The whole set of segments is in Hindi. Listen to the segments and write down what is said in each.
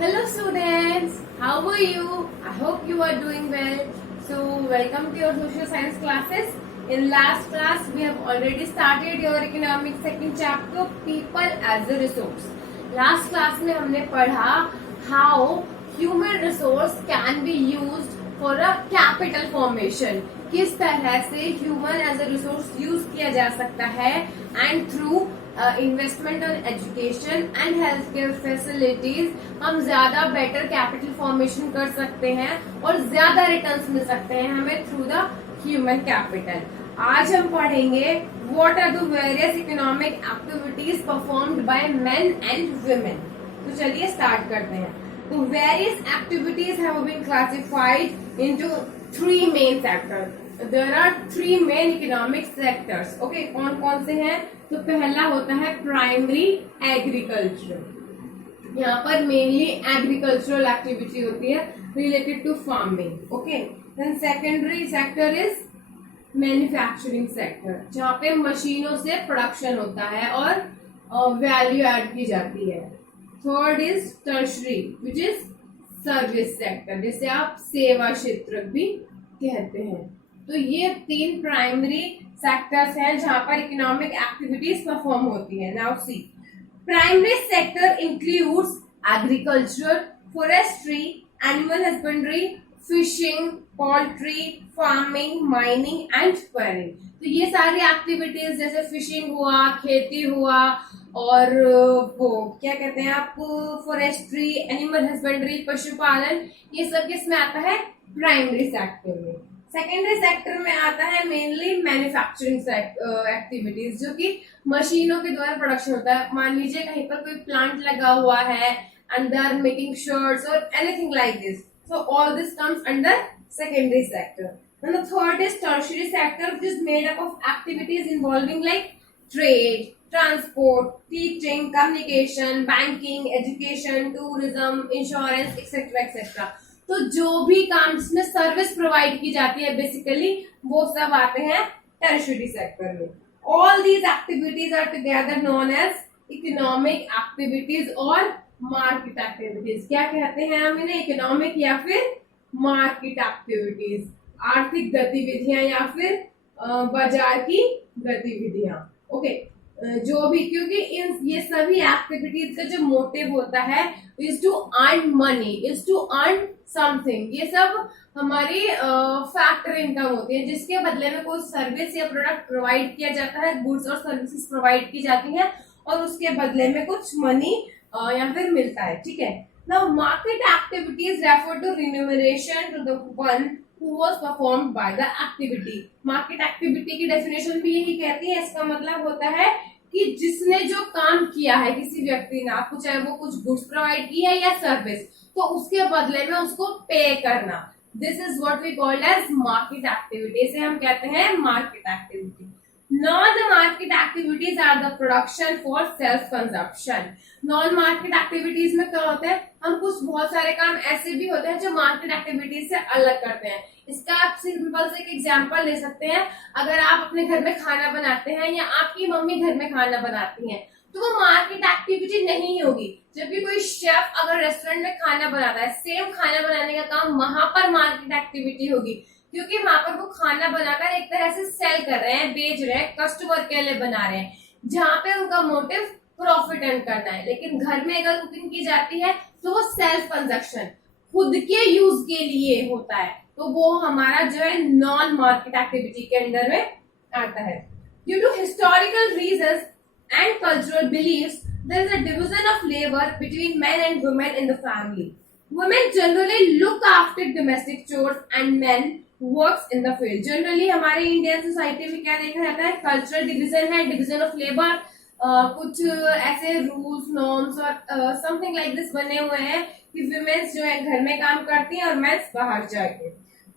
Hello students, how are you? I hope you are doing well. So welcome to your social science classes. In last class we have already started your economic second chapter people as a resource. Last class में हमने पढ़ा how human resource can be used for a capital formation. किस तरह से human as a resource use किया जा सकता है and through investment on education and health care facilities हम ज्यादा बेटर कैपिटल फॉर्मेशन कर सकते हैं और ज्यादा रिटर्न्स मिल सकते हैं हमें थ्रू द ह्यूमन कैपिटल। आज हम पढ़ेंगे what are the various economic activities performed by men and women. तो चलिए स्टार्ट करते हैं। तो various activities have been classified into three main sectors. There are three main economic sectors. Okay, कौन कौन से हैं? तो पहला होता है प्राइमरी एग्रीकल्चर। यहाँ पर मेनली एग्रीकल्चरल एक्टिविटी होती है related to farming. Okay, then secondary sector is manufacturing sector, जहाँ पे मशीनों से प्रोडक्शन होता है और वैल्यू ऐड की जाती है। Third is tertiary which is service sector, जिसे आप सेवा क्षेत्र भी कहते हैं। तो ये तीन प्राइमरी सेक्टर्स हैं जहां पर इकोनॉमिक एक्टिविटीज परफॉर्म होती है। Now see, primary sector includes agriculture, forestry, animal husbandry, fishing, poultry, farming, mining and quarrying. तो ये सारी एक्टिविटीज जैसे फिशिंग हुआ, खेती हुआ और वो क्या कहते हैं आप, फॉरेस्ट्री, एनिमल हस्बेंड्री, पशुपालन, ये सब किस में आता है? प्राइमरी सेक्टर में। सेकेंडरी सेक्टर में आता है मेनली मैन्युफैक्चरिंग एक्टिविटीज, जो कि मशीनों के द्वारा प्रोडक्शन होता है। मान लीजिए कहीं पर कोई प्लांट लगा हुआ है and they are making shirts और anything like this, so all this comes under secondary sector. And the third is tertiary sector, which is made up of activities involving like trade, transport, teaching, communication, banking, education, tourism, insurance, etc. etc. तो जो भी काम जिसमें सर्विस प्रोवाइड की जाती है बेसिकली वो सब आते हैं टर्शियरी सेक्टर में। All these activities are together known as economic activities और मार्केट एक्टिविटीज। क्या कहते हैं हम इन्हें? इकोनॉमिक या फिर मार्केट एक्टिविटीज, आर्थिक गतिविधियां या फिर बाजार की गतिविधियां। ओके, जो भी, क्योंकि इन ये सभी एक्टिविटीज का जो मोटिव होता है is to earn money, is to earn something. ये सब हमारी फैक्टर इनकम होती है जिसके बदले में कोई सर्विस या प्रोडक्ट प्रोवाइड किया जाता है, गुड्स और सर्विसेज प्रोवाइड की जाती हैं और उसके बदले में कुछ मनी या फिर मिलता है। ठीक है। Now, market activities refer to remuneration to the one who was performed by the activity. Market activity की definition भी यही कहती है। इसका मतलब होता है कि जिसने जो काम किया है किसी व्यक्ति ने, आपको चाहे वो कुछ गुड्स प्रोवाइड की है या सर्विस, तो उसके बदले में उसको पे करना। This is what we called as market activity. इसे हम कहते हैं market activity. Non-market activities are the production for self-consumption. Non-market activities में क्या होता है? हम कुछ बहुत सारे काम ऐसे भी होते हैं जो मार्केट एक्टिविटीज से अलग करते हैं। इसका आप सिंपल से एक एग्जांपल ले सकते हैं। अगर आप अपने घर में खाना बनाते हैं या आपकी मम्मी घर में खाना बनाती हैं, तो वो मार्केट एक्टिविटी नहीं होगी। जबकि कोई शेफ अगर रेस्टोरेंट में खाना बनाता है, सेम खाना बनाने का काम वहां पर मार्केट एक्टिविटी होगी, क्योंकि वहां पर वो खाना बनाकर एक तरह से सेल कर रहे हैं, बेच रहे हैं, कस्टमर के लिए बना रहे हैं, जहां पे उनका मोटिव प्रॉफिट अर्न करना है। लेकिन घर में अगर कुकिंग की जाती है तो वो सेल्फ कंजप्शन, खुद के यूज के लिए होता है, तो वो हमारा जो है नॉन मार्केट एक्टिविटी के अंडर में आता है। Due to historical reasons and cultural beliefs there is a division of labour between men and women in the family. Women generally look after domestic chores and men works in the field. Generally हमारे इंडियन सोसाइटी में क्या देखा जाता है? कल्चरल डिवीजन है, डिवीजन ऑफ लेबर। कुछ ऐसे रूल्स, नॉर्म्स और समथिंग लाइक दिस बने हुए हैं कि वुमेन्स जो है घर में काम करती हैं और मेंस बाहर जाके।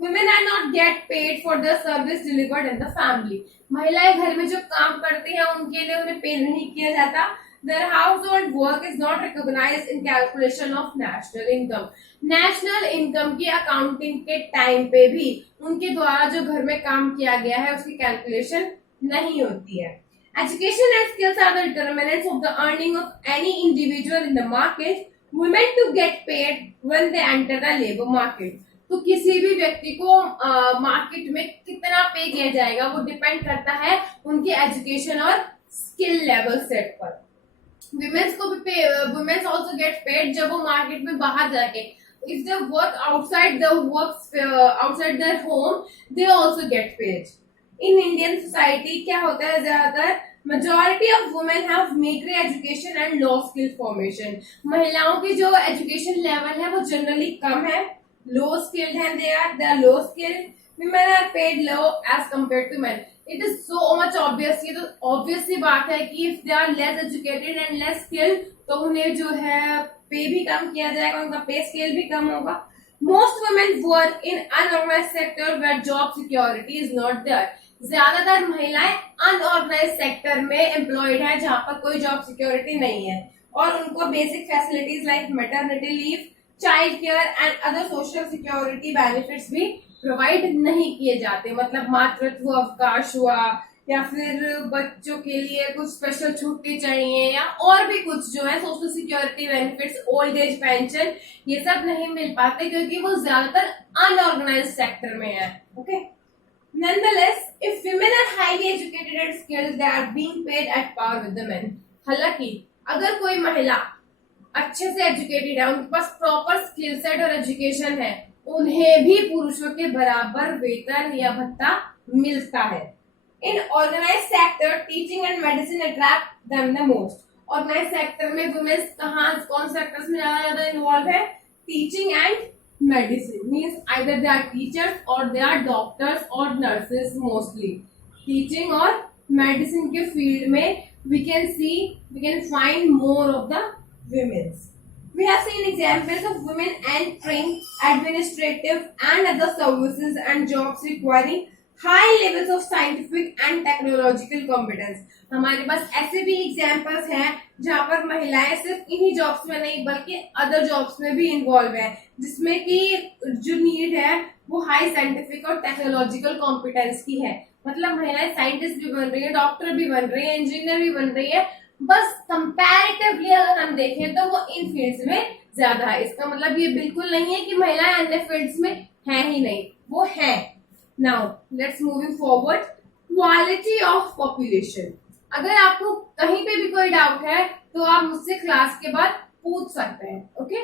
Women are not get paid for the service delivered in the family. महिलाएं घर में जो काम करती हैं उनके लिए उन्हें पे नहीं किया जाता। Their household work is not recognized in calculation of national income. National income की अकाउंटिंग के टाइम पे भी उनके द्वारा जो घर में काम किया गया है उसकी कैलकुलेशन नहीं होती है। Education and skills are the determinants of the earning of any individual in the market. Women to get paid when they enter the labour market. तो किसी भी व्यक्ति को मार्केट में कितना पे किया जाएगा वो डिपेंड करता है उनके एजुकेशन और स्किल लेवल सेट पर। वुमेन्स को भी पे, वुमेन्स ऑल्सो गेट पेड जब वो मार्केट में बाहर जाके, if they work outside the work outside their home, they also get paid. In Indian society क्या होता है, ज्यादातर majority of women have meagre education and low skill formation. महिलाओं की जो एजुकेशन लेवल है वो जनरली कम है, लो स्किल्ड है, they are low skilled. women are paid low as compared to men. It is so much obvious, ये तो obvious सी बात है कि if they are less educated and less skilled तो उन्हें जो है पे भी कम किया जाएगा, उनका पे स्केल भी कम होगा। Most women work in unorganized sector where job security is not there. ज्यादातर महिलाएं अनऑर्गेनाइज सेक्टर में एम्प्लॉयड है जहां पर कोई जॉब सिक्योरिटी नहीं है और उनको basic facilities like maternity leave, child care and other social security benefits भी प्रोवाइड नहीं किए जाते। मतलब मातृत्व अवकाश हुआ या फिर बच्चों के लिए कुछ स्पेशल छुट्टी चाहिए या और भी कुछ जो है social security benefits, old age pension, ये सब नहीं मिल पाते क्योंकि वो ज्यादातर अनऑर्गेनाइज सेक्टर में है। Okay, nonetheless if women are highly educated and skilled they are being paid at par with the men। हालांकि अगर कोई महिला अच्छे से एजुकेटेड है, उनके पास प्रॉपर स्किल सेट और एजुकेशन है, उन्हें भी पुरुषों के बराबर वेतन या भत्ता मिलता है। In organise sector teaching and medicine attract them the most. Organise sector में वुमेन्स कौन सेक्टर्स में ज्यादा इन्वॉल्व है? Teaching and medicine, means either they are teachers or they are doctors or nurses mostly। teaching और medicine के field में we can find more of the women's। we have seen examples of women entering administrative and other services and jobs requiring high levels of scientific and technological competence। हमारे पास ऐसे भी एग्जाम्पल्स हैं जहाँ पर महिलाएं सिर्फ इन्हीं जॉब्स में नहीं बल्कि अदर जॉब्स में भी इन्वॉल्व है जिसमें कि जो नीड है वो हाई साइंटिफिक और टेक्नोलॉजिकल कॉम्पिटेंस की है। मतलब महिलाएं साइंटिस्ट भी बन रही है, डॉक्टर भी बन रही है, इंजीनियर भी बन रही है, बस कंपैरेटिवली अगर हम देखें तो वो इन फील्ड्स में ज्यादा है। इसका मतलब ये बिल्कुल नहीं है कि महिलाएं अन्य फील्ड्स में है ही नहीं, वो है। Now let's moving forward, quality of population. अगर आपको कहीं पे भी कोई डाउट है तो आप मुझसे क्लास के बाद पूछ सकते हैं। Okay,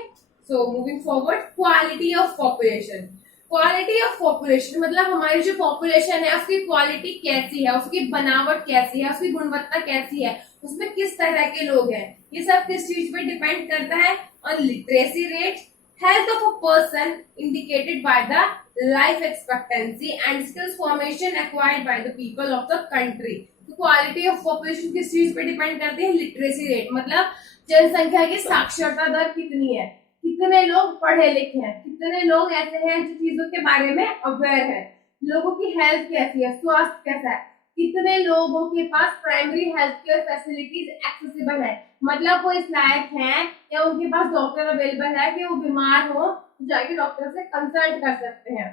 so moving forward, quality of population. Quality of population मतलब हमारी जो पॉपुलेशन है उसकी क्वालिटी कैसी है, उसकी बनावट कैसी है, उसकी गुणवत्ता कैसी है, उसमें किस तरह के लोग हैं, ये सब किस चीज पे डिपेंड करता है? On literacy rate, health of a person indicated by the life expectancy and skills formation acquired by the people of the country। तो क्वालिटी ऑफ पॉपुलेशन किस चीज पे डिपेंड करती है? लिटरेसी रेट, मतलब जनसंख्या की साक्षरता दर कितनी है, कितने लोग पढ़े लिखे हैं, कितने लोग ऐसे हैं जो चीजों के बारे में अवेयर है, लोगों की हेल्थ कैसी है, स्वास्थ्य कैसा है, कितने लोगों के पास primary health care facilities accessible है, मतलब वो इस लायक हैं या उनके पास डॉक्टर अवेलेबल है कि वो बीमार हो तो जाके डॉक्टर से कंसल्ट कर सकते हैं,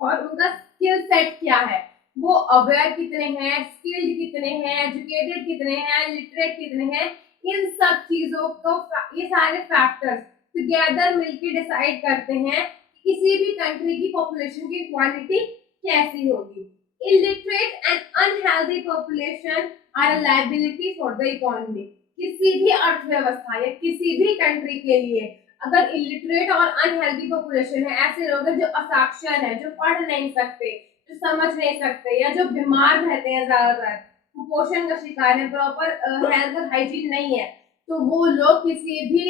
और उनका स्किल सेट क्या है, वो अवेयर कितने हैं, स्किल्ड कितने हैं, एजुकेटेड कितने हैं, लिटरेट कितने हैं। इन सब चीजों को ये सारे फैक्टर्स टुगेदर मिलकर डिसाइड करते हैं कि किसी भी कंट्री की पॉपुलेशन की क्वालिटी कैसी होगी। Illiterate and unhealthy population are a liability for the economy. किसी भी अर्थव्यवस्था या किसी भी कंट्री के लिए अगर इलिटरेट और अनहेल्दी पॉपुलेशन है, ऐसे लोग हैं जो असाक्षर हैं, जो पढ़ नहीं सकते, जो समझ नहीं सकते या जो बीमार रहते हैं, ज्यादातर कुपोषण का शिकार है, प्रॉपर हेल्थ और हाइजीन नहीं है, तो वो लोग किसी भी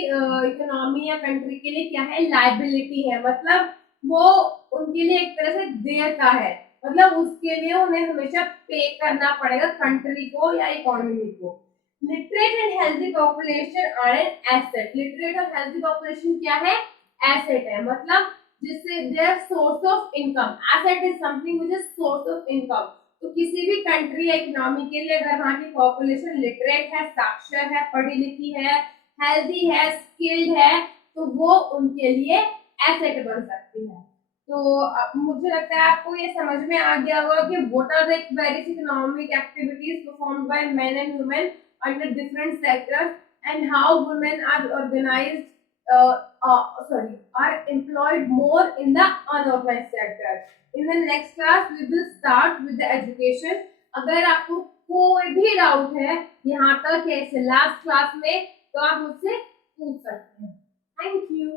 इकोनॉमी या कंट्री के लिए क्या है? लायबिलिटी है। मतलब वो उनके लिए एक तरह से देयता है, मतलब उसके लिए उन्हें हमेशा पे करना पड़ेगा कंट्री को या इकोनॉमी को। Literate and healthy population are an asset. Literate और हेल्दी पॉपुलेशन क्या है? एसेट है, मतलब जिससे their source of income. Asset is something which is source of income. तो किसी भी कंट्री या इकोनॉमी के लिए अगर वहां की पॉपुलेशन लिटरेट है, साक्षर है, पढ़ी लिखी है, हेल्दी है, स्किल्ड है, तो वो उनके लिए एसेट बन सकती है। तो मुझे लगता है आपको ये समझ में आ गया होगा कि what are the various economic activities performed by men and women under different sectors and how women are organized are employed more in the unorganized sector. In the next class we will start with the education. अगर आपको कोई भी डाउट है यहाँ तक ऐसे लास्ट क्लास में तो आप मुझसे पूछ सकते हैं. Thank you.